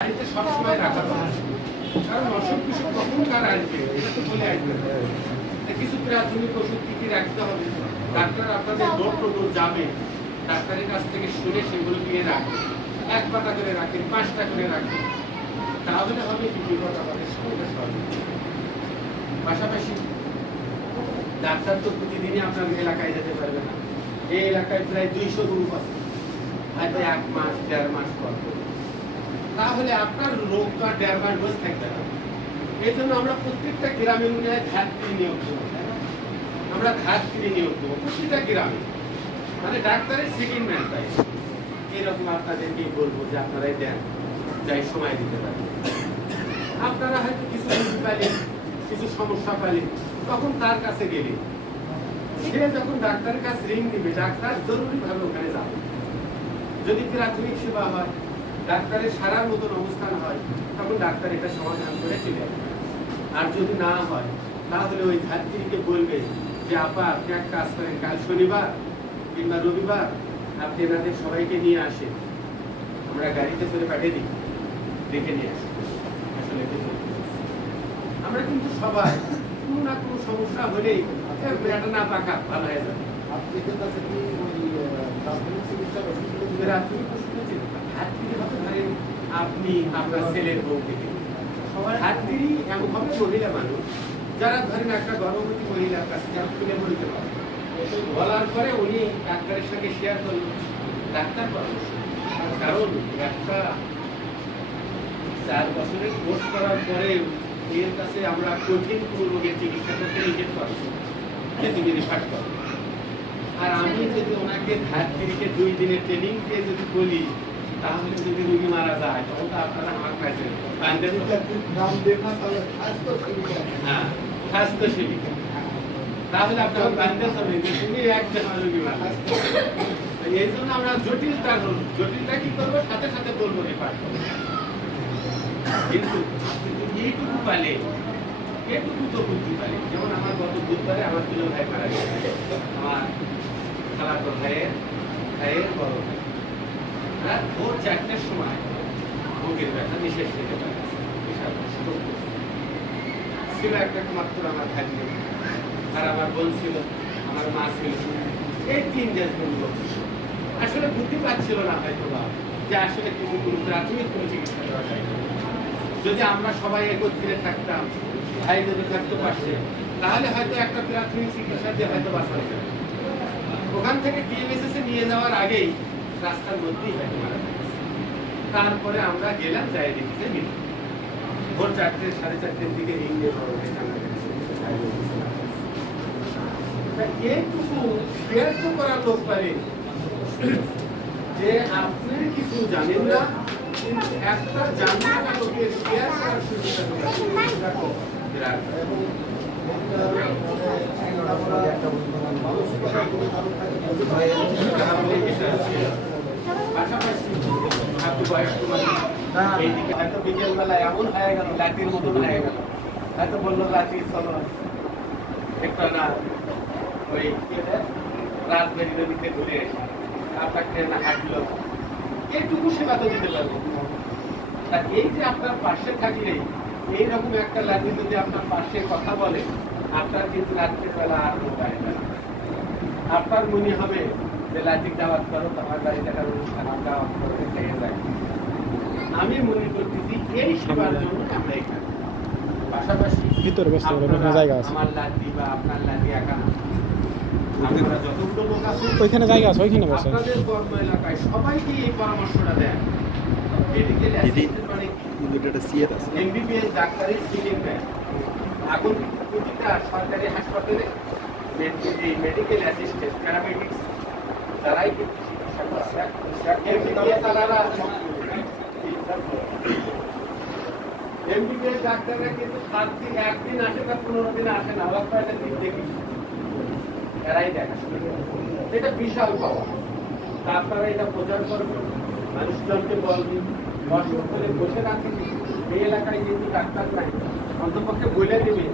বাড়িতে সবসময় রাখা দরকার, কারণ অসুখ বিসুখ কখন কার আসবে এটা তো বলে আসবে না। কিছু প্রাথমিক ওষুধ কি রাখতে হবে, ডাক্তার আপনাদের ডোর টু ডোর যাবে, ডাক্তারের কাছ থেকে শুনে সেগুলো নিয়ে রাখবেন, 1 পাতা করে রাখেন, 5টা করে রাখেন, তাহলে হবে কি বিপদ আমাদের সঙ্গে সহজে। পাশাপাশি ডাক্তার তো প্রতিদিনই আপনার এলাকায় যেতে পারবে না, এই এলাকায় প্রায় 200 গ্রুপ আছে, হয়তো 1 মাস 1.5 মাস পর, তাহলে আপনার রোগ তো আর 1.5 মাস বসে থাকবে না। এই জন্য আমরা প্রত্যেকটা গ্রামে মনে হয় ধাত্রী নিয়োগ দেবো, আমরা ধাত্রী নিয়োগ দেবো প্রতিটা গ্রামে, মানে ডাক্তারের সেকেন্ড ম্যান পাই। এরকম আপনাদেরকে বলবো যে আপনারাই দেন, যাই সময় দিতে পারেন। আপনারা হয়তো কিছু রোগী পাইলেন, কিছু সমস্যা পাইলেন, তখন তার কাছে গেলেন, সে যখন ডাক্তারের কাছে রিং দিবে, ডাক্তার জরুরিভাবে ওখানে যাবে। যদি প্রাথমিক সেবা হয়, ডাক্তারের সারার মতন অবস্থান হয়, তখন ডাক্তার এটা সমাধান করে চলে যাবে। আর যদি না হয়, তাহলে ওই ধাত্রীকে বলবে যে আপা আপনি এক কাজ করেন, কাল শনিবার কিংবা রবিবার আপনি এনাদের সবাইকে নিয়ে আসেন, আমরা গাড়িতে করে পাঠিয়ে দিই, দেখে নিয়ে আসেন। আসলে আমরা কিন্তু সবাই কোনো না কোনো সমস্যা হলেই এটা না পাকা ভালো হয়ে যাবে। আপনি তো কাছে কি ওই প্রাথমিক চিকিৎসা প্রাথমিক ধরেন আপনি আপনার ছেলের বউ থেকে ধাত্রী এমন ভাবে মহিলা মানুষ যারা ধরেন একটা গর্ভবতী মহিলার কাছে যারা তুলে বলতে পারে, বলার পরে উনি ডাক্তারের সঙ্গে শেয়ার করলেন, ডাক্তার পরামর্শ। কারণ একটা 4 বছরের কোর্স করার পরে এর কাছে আমরা কঠিন কোনো রোগের চিকিৎসা করতে নিষেধ করছি যে তুমি রিফার করো। আর আমি যদি ওনাকে ধাত্রীকে 2 দিনের ট্রেনিং দিয়ে যদি বলি, তাহলে যদি রোগী মারা যায় তখন তো আপনারা আমার কাছে নাম দেখা, তাহলে স্বাস্থ্য সেবিকা, তাহলে আপনার বান্ধে হবে যে তুমি এক জায়গা রোগী মারা। এই জন্য আমরা জটিলটা কি করবো, সাথে সাথে বলবো রেফার করবো। কিন্তু এইটুকু পালে, এটুকু তো বুদ্ধি পালে। যেমন আমার গত বুধবারে আমার 2 ভাই মারা গেছে, আমার খালাতো ভাইয়ের বড় ভাই। ভোর 4টার সময় বুকের ব্যথা নিঃশ্বাস নিতে পারে ছিল, একটা মাত্র আমার ভাই আর আমার বোন ছিল, আমার মা ছিল, এই 3 জন লোক আসলে বুদ্ধি পাচ্ছিল না হয়তো বা যে আসলে কিছু কোনো প্রাথমিক কোনো চিকিৎসা দেওয়া যায়। যদি আমরা সবাই একত্রে থাকতাম, ভাই যদি থাকতে পারছে, তাহলে হয়তো একটা প্রাথমিক চিকিৎসা দিয়ে হয়তো বাঁচানো যাবে। ওখান থেকে টিএমএসএস নিয়ে যাওয়ার আগেই রাস্তার মধ্যেই হয়তো মারা গেছে। তারপরে আমরা গেলাম, যাই দেখতে মিলি ভোর 4টে 4:30 দিকে রিং দিয়ে এইটুকু শেয়ার তো করার লোক পারে যে আপনি কিছু জানেন না, কিন্তু একটা জানেন না লোকের শেয়ার করার সুবিধা হয়তো বিকেলবেলা এমন হয়ে গেল, লাঠির মতন হয়ে গেল, হয়তো বললো লাঠি চলো একটা না ওই রাজবাড়ি নদীতে ঘুরে এসে আপনাকে না হাঁটলো, এইটুকু সেবা তো দিতে পারবো। তা এই যে আপনার পাশে থাকলে এইরকম একটা লাঠি যদি আপনার পাশে কথা বলে, আপনার কিন্তু রাত্রের বেলা আর মোবাইল না, আপনার মনে হবে যে লাঠি দাওয়াত করো, তোমার বাড়ি টাকার অনুষ্ঠান দাওয়াত করো, খেয়ে যায়। আমি মনে করতেছি এই সেবার জন্য আমরা এখানে। পাশাপাশি আমার লাঠি বা আপনার লাঠি একা না, আপনারা যতগুলো লোক আছে ওইখানে জায়গা আছে, ওইখানে বসে আপনাদের কর্ম এলাকায় সবাইকে এই পরামর্শটা দেন। এমবিবিএস ডাক্তারের সিলিং দেয়। এখন প্রতিটা সরকারি হাসপাতালে মেডিকেল অ্যাসিস্ট্যান্ট, প্যারামেডিক্স তারাই কিন্তু চিকিৎসা এমবিবিএস ডাক্তাররা কিন্তু 7 দিন 1 দিন আসে বা 15 দিন আসে না, একটা দিন দেখি এরাই দেখাশোনা। এটা বিশাল পাওয়া। আপনারা এটা প্রচার করবেন, মানুষজনকে বলবেন, অসুখ করে বসে না থেকে এই এলাকায় যেহেতু ডাক্তার নাই, অন্তপক্ষে বলে দেবে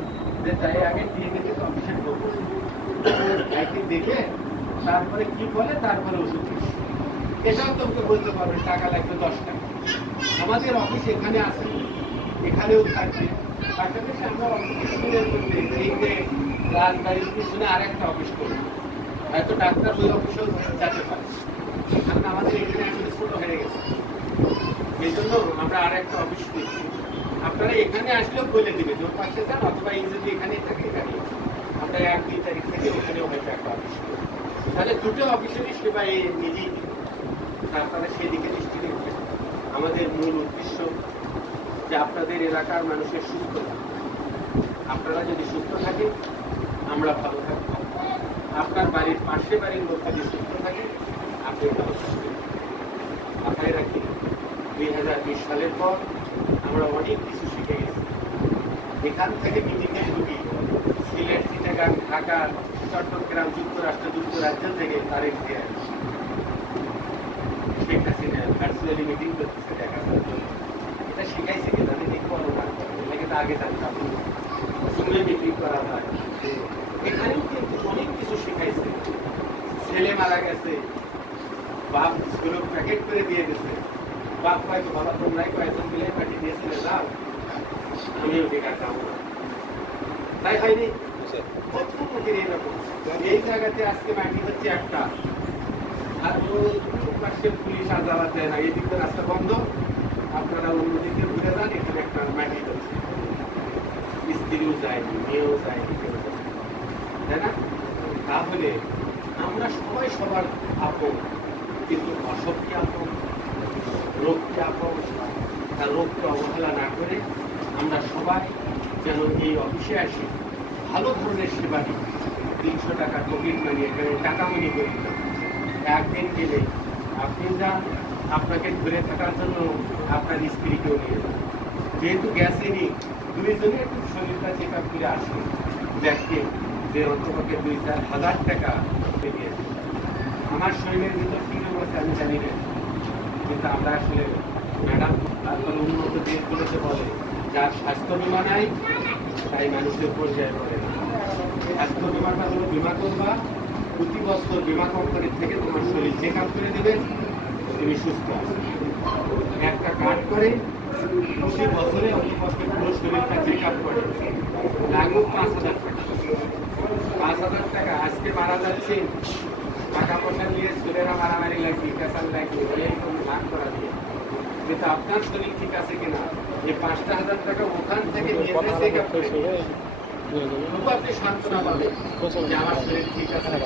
যে তাই আগে টিএমএসএ কমিশন করবো, দেখে তারপরে কি বলে, তারপরে ওষুধ। এটাও তোমাকে বলতে পারবে টাকা লাগবে 10 টাকা। আমাদের অফিস এখানে আছে, এখানেও থাকবে। পাশাপাশি আমরা অফিসের মধ্যে এই যে রাজবাড়ির পিছনে আর একটা অফিস করবো, হয়তো ডাক্তার ওই অফিসেও যেতে পারে, কারণ আমাদের এখানে আসলে ছোট হয়ে গেছে। এই জন্য আমরা আর একটা অফিস নিচ্ছি। আপনারা এখানে আসলেও বলে দিবে যে ওর পাশে যান, অথবা এই যদি এখানেই থাকে এখানে আমরা 1-2 তারিখ থেকে ওখানেও হয়তো একটা অফিস করবো। তাহলে দুটো অফিসেরই সেবা নিজেই দিবে। আপনারা সেদিকে দৃষ্টি রাখবেন। আমাদের মূল উদ্দেশ্য যে আপনাদের এলাকার মানুষের সুস্থতা, আপনারা যদি সুস্থ থাকেন আমরা ভালো থাকবো, আপনার বাড়ির পাশে বাড়ির লোক যদি সুস্থ থাকে আপনি ভালো থাকবেন। মাথায় রাখি 2020 সালের পর আমরা অনেক কিছু শিখে গেছি। এখান থেকে মিটিংয়ে ঢুকি সিলেট, চিটাগাং, ঢাকা, চট্টগ্রাম, যুক্তরাজ্য থেকে তারেক দিয়ে শেখ হাসিনা ভার্চুয়ালি মিটিং করতেছে দেখা যাচ্ছে। এটা শিখাইছে কি জানি দেখবো না, এটাকে তো আগে জানতাম জুমে মিটিং করা হয়। এখানেও কিন্তু অনেক কিছু শিখাইছে। ছেলে মারা গেছে, বাপ গুলো প্যাকেট করে দিয়ে গেছে, বাপ হয়তো বাবা তোমরাই কয়েকজন মিলে পাঠিয়ে দিয়েছিলে, যাও আমিও বেকার যাবো না, তাই হয়নি? প্রথম মুখের এইরকম এই জায়গাতে আজকে মাটি হচ্ছে একটা, আর ওই পাশে পুলিশ আদালত দেয় না, এদিক তো রাস্তা বন্ধ, আপনারা অন্যদিকে ঘুরে যান, এখানে একটা মাটি হচ্ছে, স্ত্রীও যায়নি, মেয়েও যায়নি, তাই না? তাহলে আমরা সবাই সবার আপন, কিন্তু অসৎকে আপন, রোগকে আপন, তার রোগকে অবহেলা না করে আমরা সবাই যেন এই অফিসে আসি, ভালো ধরনের সেবা দিই। 300 টাকা কোভিড মানি, এখানে টাকা মানি করি না। একদিন গেলে আপনি যান, আপনাকে ধরে থাকার জন্য আপনার স্ত্রীকেও নিয়ে যান। যেহেতু গ্যাসেরই দুইজনে একটু শরীরটা চেক আপ করে আসে, দেখে যে অন্তপক্ষে 2-4 হাজার টাকা দিয়েছে। আমার শরীরের ভিতর কি রোগ আছে আমি জানি না, কিন্তু আমরা আসলে ম্যাডাম তারপরে উন্নত দেশগুলোতে বলে যার স্বাস্থ্য বিমা নাই তাই মানুষের পর্যায়ে পড়ে না। স্বাস্থ্য বিমাটা হলো বিমা করবা, প্রতি বছর বিমা কোম্পানির থেকে তোমার শরীর চেক আপ করে দেবে, তুমি সুস্থ আছো। একটা কার্ড করে প্রতি বছরে অন্তপক্ষে পুরো শরীরটা চেক আপ করে, লাগুক 5,000 টাকা। 5,000 টাকা আজকে মারা যাচ্ছে, টাকা পয়সা নিয়ে ছেলেরা মারামারি লাগবে, পেশাল লাগবে, লাখ করা দিয়ে। কিন্তু আপনার শরীর ঠিক আছে কিনা, এই 5,000 টাকা ওখান থেকে নিয়ে চেক আপ করে তবু আপনি সান্ত্বনা পাবেন যে আমার শরীর ঠিক আছে।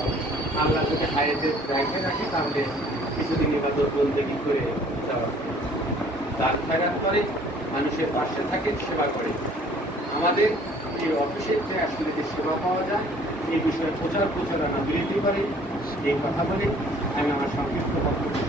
আল্লাহ যদি হায়াতে রেখে রাখে তাহলে কিছুদিন ইবাদত বন্দেগী করে যাওয়া, তার খেয়াল করে মানুষের পাশে থাকে, সেবা করে। আমাদের এই অফিসের যে আসলে যে সেবা পাওয়া যায় এই বিষয়ে প্রচারণা বৃদ্ধি করে, এই কথা বলে আমি আমার সংক্ষিপ্ত বক্তব্য